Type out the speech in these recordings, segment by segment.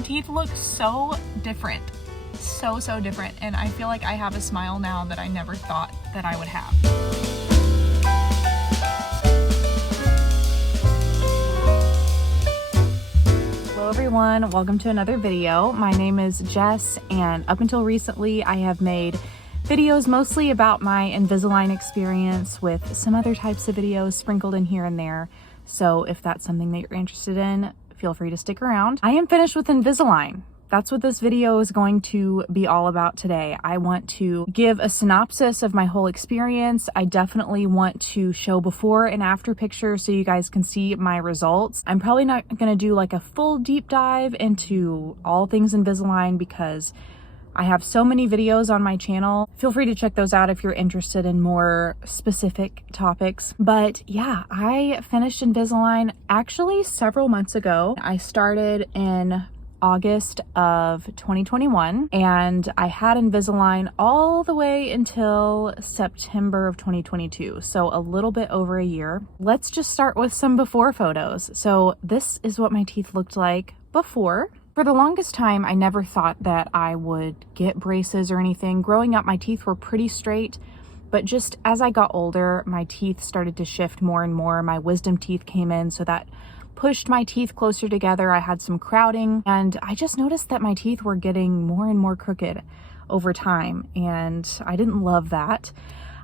My teeth look so different, so different, and I feel like I have a smile now that I never thought that I would have. Hello everyone, welcome to another video. My name is Jess, and up until recently I have made videos mostly about my Invisalign experience with some other types of videos sprinkled in here and there. So if that's something that you're interested in, feel free to stick around. I am finished with Invisalign. That's what this video is going to be all about today. I want to give a synopsis of my whole experience. I definitely want to show before and after pictures so you guys can see my results. I'm probably not going to do like a full deep dive into all things Invisalign because I have so many videos on my channel. Feel free to check those out if you're interested in more specific topics. But yeah, I finished Invisalign actually several months ago. I started in August of 2021 and I had Invisalign all the way until September of 2022. So a little bit over a year. Let's just start with some before photos. So this is what my teeth looked like before. For the longest time, I never thought that I would get braces or anything. Growing up, my teeth were pretty straight, but just as I got older, my teeth started to shift more and more. My wisdom teeth came in, so that pushed my teeth closer together. I had some crowding, and I just noticed that my teeth were getting more and more crooked over time, and I didn't love that.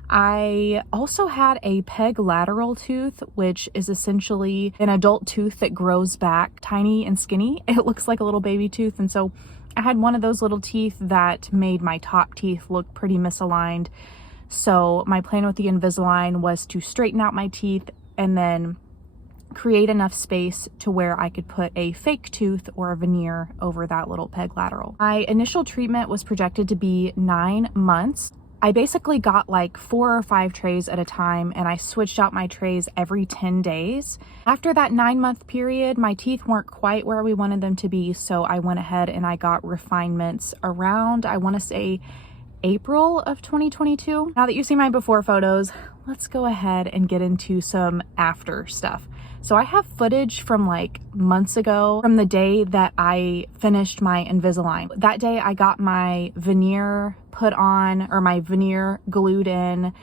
I also had a peg lateral tooth, which is essentially an adult tooth that grows back tiny and skinny. It looks like a little baby tooth. And so I had one of those little teeth that made my top teeth look pretty misaligned. So my plan with the Invisalign was to straighten out my teeth and then create enough space to where I could put a fake tooth or a veneer over that little peg lateral. My initial treatment was projected to be 9 months. I basically got like 4 or 5 trays at a time, and I switched out my trays every 10 days. After that 9-month period, my teeth weren't quite where we wanted them to be, so I went ahead and I got refinements around, I want to say, April of 2022. Now that you see my before photos, let's go ahead and get into some after stuff. So I have footage from like months ago, from the day that I finished my Invisalign. That day I got my veneer put on, or my veneer glued in,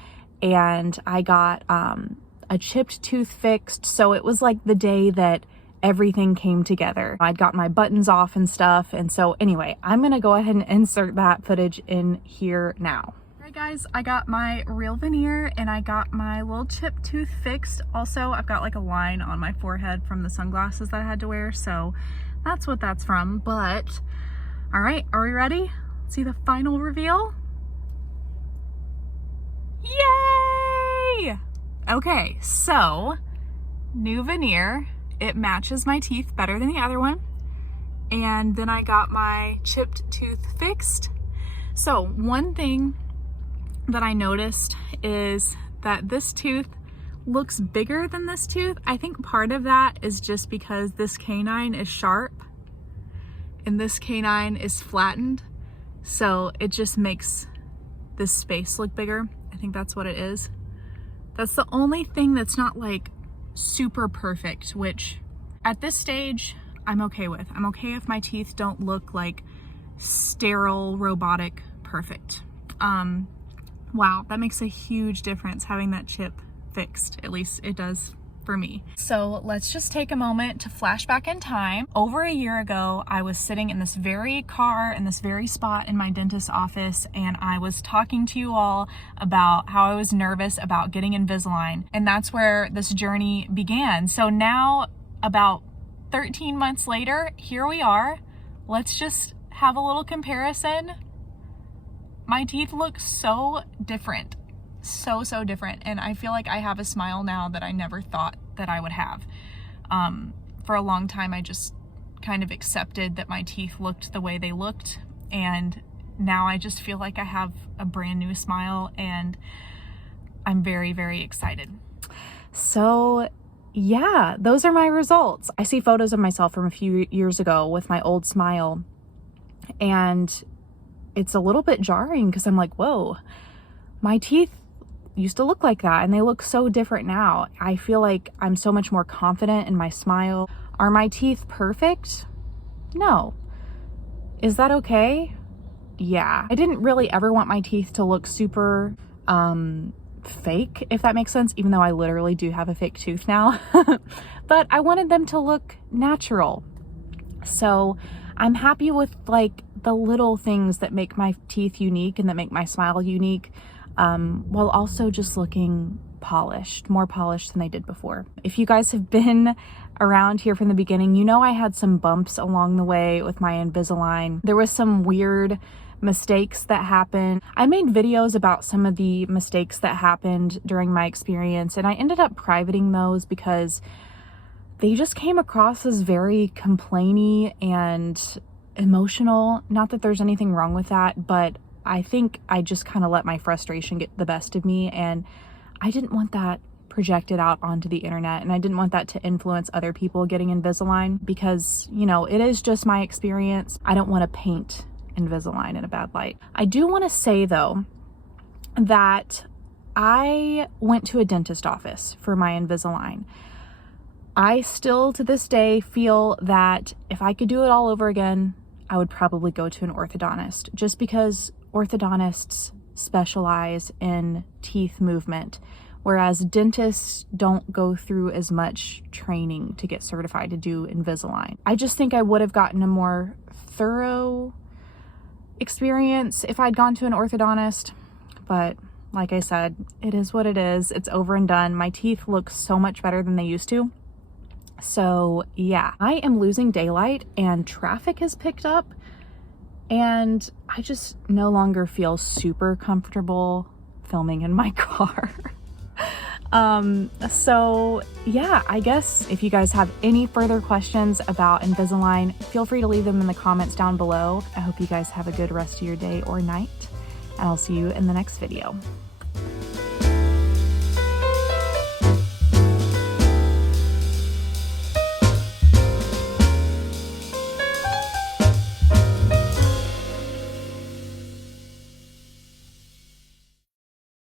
and I got a chipped tooth fixed. So it was like the day that everything came together. I'd got my buttons off and stuff. And so anyway, I'm gonna go ahead and insert that footage in here now. Alright guys, I got my real veneer and I got my little chipped tooth fixed. Also, I've got like a line on my forehead from the sunglasses that I had to wear. So that's what that's from. But all right, are we ready? See the final reveal? Yay! Okay, so new veneer. It matches my teeth better than the other one. And then I got my chipped tooth fixed. So one thing that I noticed is that this tooth looks bigger than this tooth. I think part of that is just because this canine is sharp and this canine is flattened. So it just makes this space look bigger. I think that's what it is. That's the only thing that's not like super perfect, which at this stage I'm okay with. I'm okay if my teeth don't look like sterile, robotic, perfect. Wow, that makes a huge difference having that chip fixed. At least it does for me. So let's just take a moment to flash back in time. Over a year ago, I was sitting in this very car, in this very spot in my dentist's office, and I was talking to you all about how I was nervous about getting Invisalign. And that's where this journey began. So now, about 13 months later, here we are. Let's just have a little comparison. My teeth look so different. So different, and I feel like I have a smile now that I never thought that I would have. For a long time I just kind of accepted that my teeth looked the way they looked, and now I just feel like I have a brand new smile, and I'm very excited. So yeah, those are my results. I see photos of myself from a few years ago with my old smile, and it's a little bit jarring because I'm like, whoa, my teeth used to look like that and they look so different now. I feel like I'm so much more confident in my smile. Are my teeth perfect? No. Is that okay? Yeah. I didn't really ever want my teeth to look super fake, if that makes sense, even though I literally do have a fake tooth now. But I wanted them to look natural. So I'm happy with like the little things that make my teeth unique and that make my smile unique, while also just looking polished, more polished than I did before. If you guys have been around here from the beginning, you know I had some bumps along the way with my Invisalign. There was some weird mistakes that happened. I made videos about some of the mistakes that happened during my experience, and I ended up privating those because they just came across as very complainy and emotional. Not that there's anything wrong with that, but I think I just kind of let my frustration get the best of me, and I didn't want that projected out onto the internet, and I didn't want that to influence other people getting Invisalign because, you know, it is just my experience. I don't want to paint Invisalign in a bad light. I do want to say though that I went to a dentist office for my Invisalign. I still to this day feel that if I could do it all over again, I would probably go to an orthodontist, just because orthodontists specialize in teeth movement, whereas dentists don't go through as much training to get certified to do Invisalign. I just think I would have gotten a more thorough experience if I'd gone to an orthodontist, but like I said, it is what it is. It's over and done. My teeth look so much better than they used to. So yeah, I am losing daylight and traffic has picked up, and I just no longer feel super comfortable filming in my car. So yeah, I guess if you guys have any further questions about Invisalign, feel free to leave them in the comments down below. I hope you guys have a good rest of your day or night, and I'll see you in the next video.